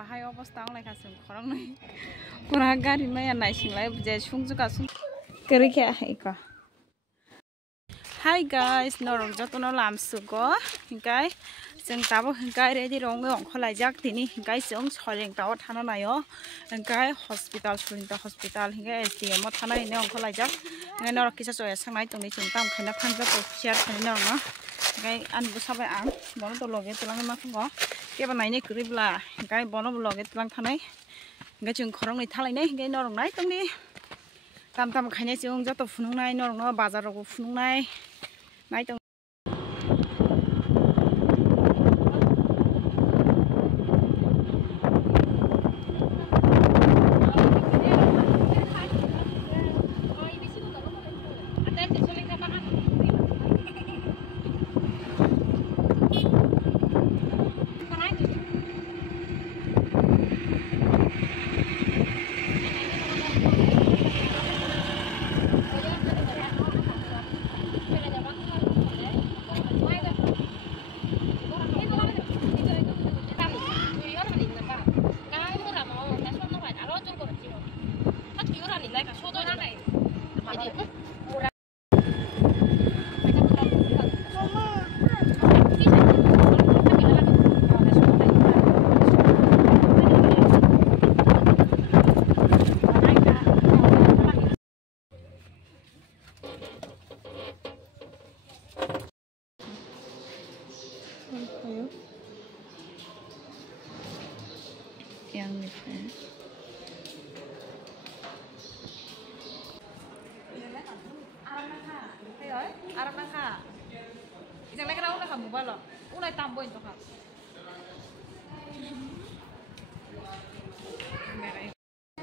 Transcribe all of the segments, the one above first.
bahai obostang lai kasum khorang nai pura gari maya nai singlai buje sungjuka sung kerikya iko. Hi guys, norong jotono lamsugo hingkai जों दाबो हंगाय रेडि रंग अंखलायजाक दिनै हंगाय जों सलेंटाव थाना नायो हंगाय हस्पिटाल सुलिंटा हस्पिटाल हंगाय एसडीएम आव थाना इने अंखलायजाक हंगाय नरक किसा जया सांनाय दंनि जों दाम खायना फानजा पफियार खायना नरना हंगाय आनबो साबाय आं बनो तो लगे तलांग मा खंग केबा नायने करिब्ला हंगाय बनो लगे तलांग थानाय हंगाय जों खरंनि थालायनाय हंगाय नरं नाय दंनि दाम दाम खायनाय जों जतो फुनुंनाय नरंनो बाजाराव फुनुंनाय नाय दं yang ni pun. Arab naka. Isang lagi na una kamu balo. Unay tamboy to ka.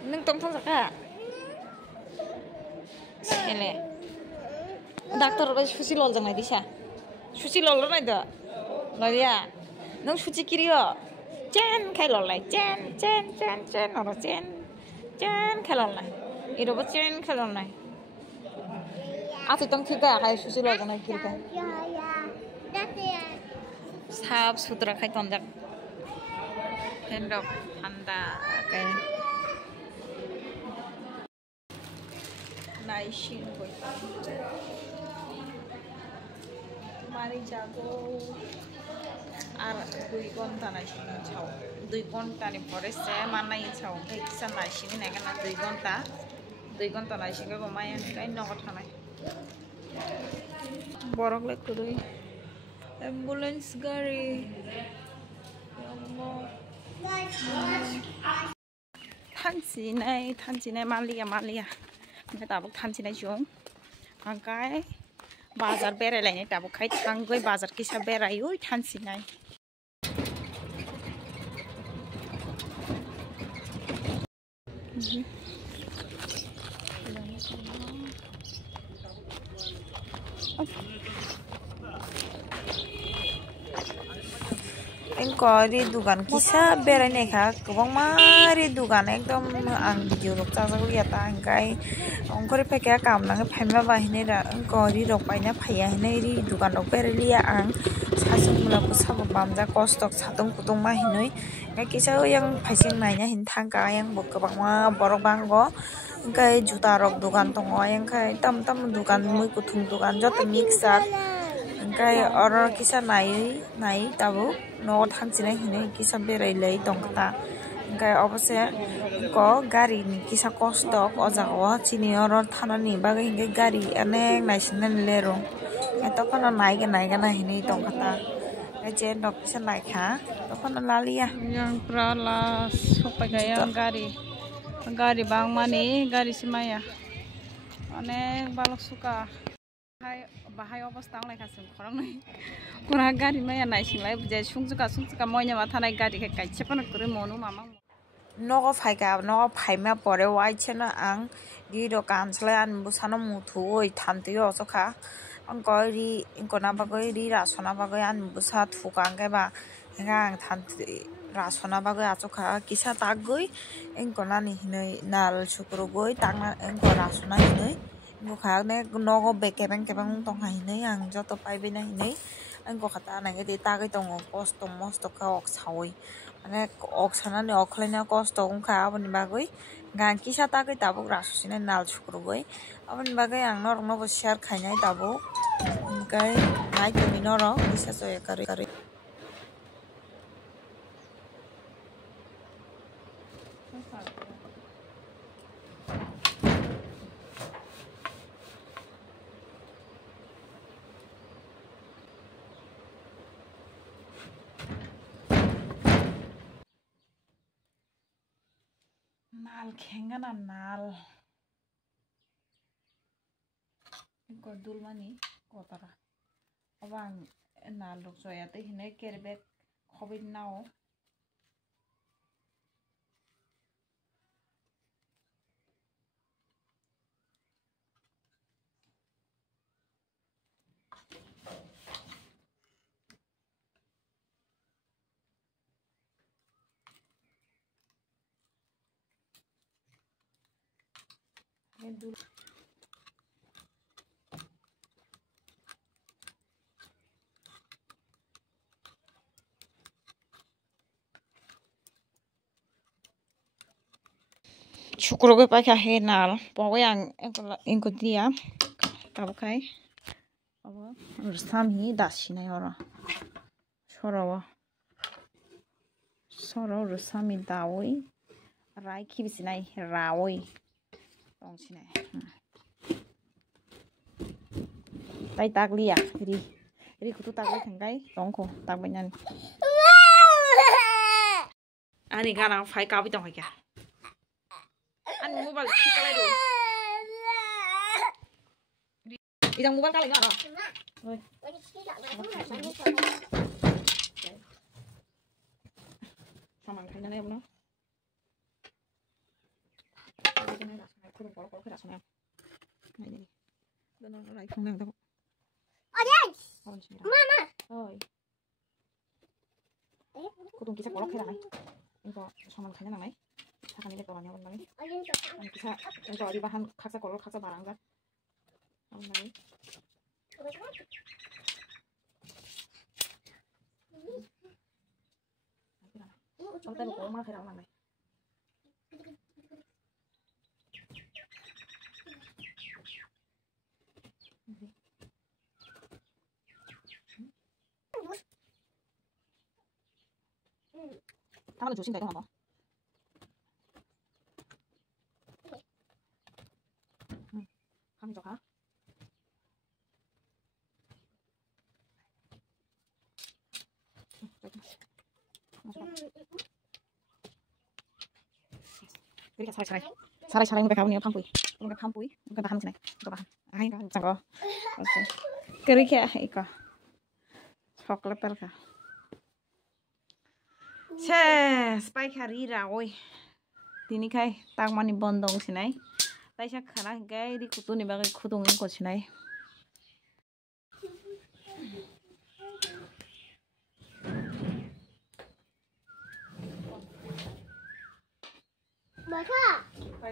Nung tong saka. Ele. Doctor ba susi lol jang nai disa. Susi lol nai da. Lolia. Nung suci kiriyo. Chen khai lol lai chen oro chen khai lol lai iro ba chen khai lol lai atu tong thika khai susi lol jang nai kirka sab sutra khai tonjak hendok handa kai nai shin koi mari jago আর 2 ঘন্টা নাইছিনি ছাও 2 ঘন্টা নি পরে সে মানাই ছাও কাই কিসা নাইছিনি নাগানা 2 ঘন্টা নাইছিনি গো মাই কাই নগদ থানাই বরক লে কই অ্যাম্বুলেন্স গাড়ি থানছিনাই মালিয়া ओमफ्राय दाबो थानছিनाय जं आंगाय बाजार बेरायलायनाय दाबो खाय थांगै बाजार किसा बेरायो थानছিनाय Engkau dugan kisah beranai kah, kebang mari dugan ekdom ang video rok caca lihat angkai, engkau pakai kam nang pemba bahine dah, engkau rok paina payah ini dugan rok berlia ang, sasung mula pusat bamja kostok satung kutung mahinoi, kisah yang pasing nanya hintang kah yang kebang ma borok banggo, engkai juta rok dugan tongo, engkai tam dugan mui kutung dugan jatuh mixer. Engkai orang kisah naik tahu no थांছিनाय हिने kisah बेरायलै दंगता engkai obose ko gari ni kisah kostok o jago chini oro thanani bagai hinge gari anek naisinan lero etokano naigana hini dongkata je dok kisah naikha tokano lalia yang prala sopai gayang gari bang mani gari simaya anek balok suka bahai obostang lai kasum khorang nai pura gari maya nai singlai buje sungjuka moyna ma thanai gari ke kai chepana kore monu mama nogo phaima pore wai chena ang giro kanslai an busano muthu oi thantiyo soka angkoi ri ingkona bagoi ri rasona bagoi an busa thukang ke ba ang thanti rasona bagoi achoka kisa tagoi ingkona ni hinoi nal sukro goi tangna ingko rasona hinoi Bukan nek nogo bekebeng tong hinai ang joto pai bina hinai ang ko kata nang edi tagai tong mostok ka ok sawi ane oksana ni okhlena kosto ongkha aboni bagui gan kisa tagui tabuk rasusine nal sukrugui aboni bagui ang norok no bo share khainai tabuk hingkai naitumi norok kisa soya kari nal khengana nal ko dulmani kotara abang nal rok soya te hine kerbek khobin nao Syukur gue pakai henal, pokoknya yang dia, tahu kai, apa, resami dasina orang, soro resami dawi, rai kibis nai rawi, dong sini, tai tagli ya, jadi kutu tagli tengkai, dongko tagbenyan, ani karang fai kapi dong kaya. An mobile kita lagi dulu. Idang mobile kali nggak ada. Sama kalian ada belum? Kurang kalau kita sama. Nah ini. Dan orang lain pun yang tahu. Mama. Oi. Kurang kisah kalau kita nih. Ini sama kalian namanya. Akan ini kolonnya apa lagi? Bisa untuk di bahan kaksa kolor kaksa barang kan? Apa lagi? Kalau tadi kau malah kira mana? Kamu ada jusin kayak apa? Kami coba. Jadi sarai mereka punya kampui, bukan bahan sini, bukan bahan. Ayo kan, canggo. Kiri kayak iko, coklat pelka. Spike hari rawoi. Dini kai tang mani bondong sini. Taisa khana gai di kutu ni bagai kudungin ko sini. Baka.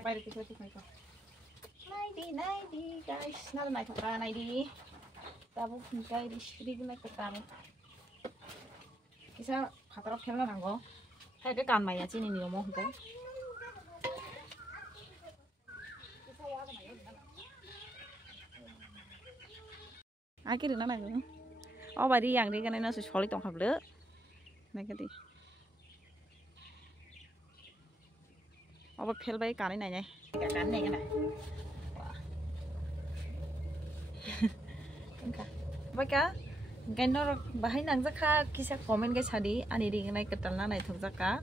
Bye kita ko. Naidi guys, nala naik ka naidi. Tabu gai di shrig naik ka. Kisa khatarok khelna nango. Hai ke kan maya chini ni mo gai. Akhirnya nana gitu. Oh bari yang di kan nasi solid tong hablu. Naik di. Oh bapel bayi kan ini nih. Kan nih kan. Enggak. Baca. Gainor bahay nang zaka kisah komen guys hadi ani di naik ketalna naik thong zaka.